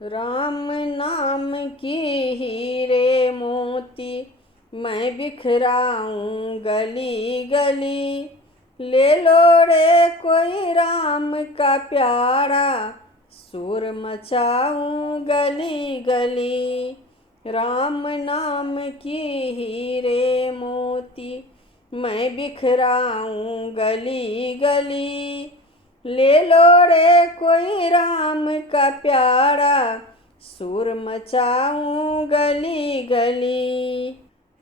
राम नाम की हीरे मोती मैं बिखराऊं गली गली। ले लो रे कोई राम का प्यारा, शोर मचाऊं गली गली। राम नाम की हीरे मोती मैं बिखराऊं गली गली। ले लो रे कोई राम का प्यारा, शोर मचाऊं गली गली।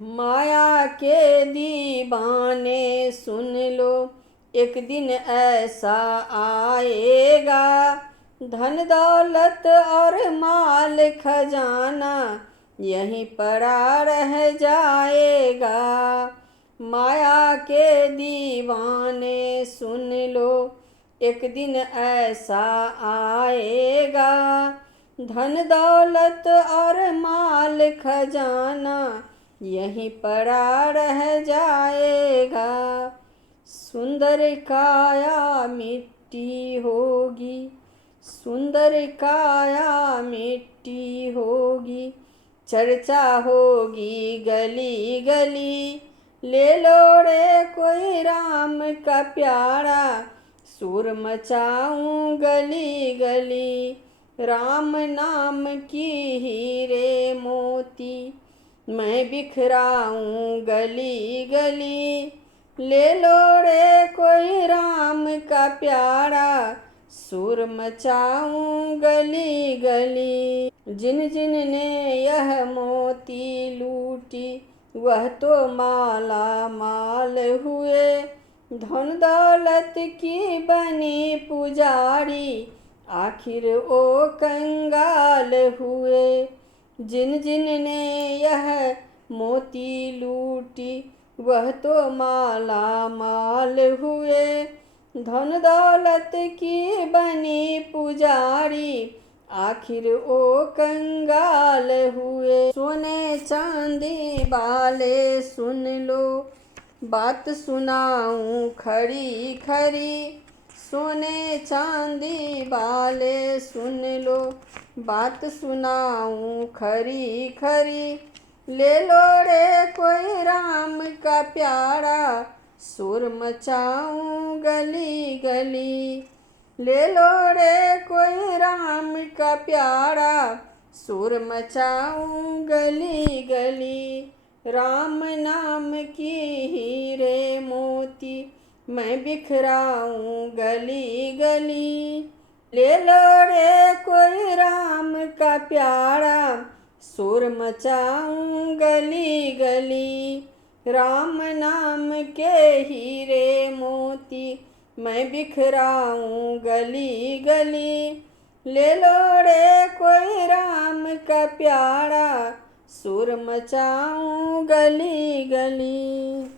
माया के दीवाने सुन लो, एक दिन ऐसा आएगा, धन दौलत और माल खजाना यहीं पड़ा रह जाएगा। माया के दीवाने सुन लो, एक दिन ऐसा आएगा, धन दौलत और माल खजाना यहीं पड़ा रह जाएगा। सुंदर काया मिट्टी होगी, सुंदर काया मिट्टी होगी, चर्चा होगी गली गली। ले लो रे कोई राम का प्यारा, शोर मचाऊं गली गली। राम नाम की हीरे मोती मैं बिखराऊं गली गली। ले लो रे कोई राम का प्यारा, शोर मचाऊं गली गली। जिन जिन ने यह मोती लूटी, वह तो माला माल हुए, धन दौलत की बनी पुजारी, आखिर ओ कंगाल हुए। जिन जिन ने यह मोती लूटी, वह तो माला माल हुए, धन दौलत की बनी पुजारी, आखिर ओ कंगाल हुए। सोने चांदी वाले सुन लो, बात सुनाऊं खरी खरी। सोने चांदी वाले सुन लो, बात सुनाऊं खरी खरी। ले लो रे कोई राम का प्यारा, शोर मचाऊं गली गली। ले लो रे कोई राम का प्यारा, शोर मचाऊं गली गली। राम नाम की हीरे मोती मैं बिखराऊं गली गली। ले लो रे कोई राम का प्यारा, शोर मचाऊं गली गली। राम नाम के हीरे मोती मैं बिखराऊं गली गली। ले लो रे कोई राम का प्यारा, शोर मचाऊं गली गली।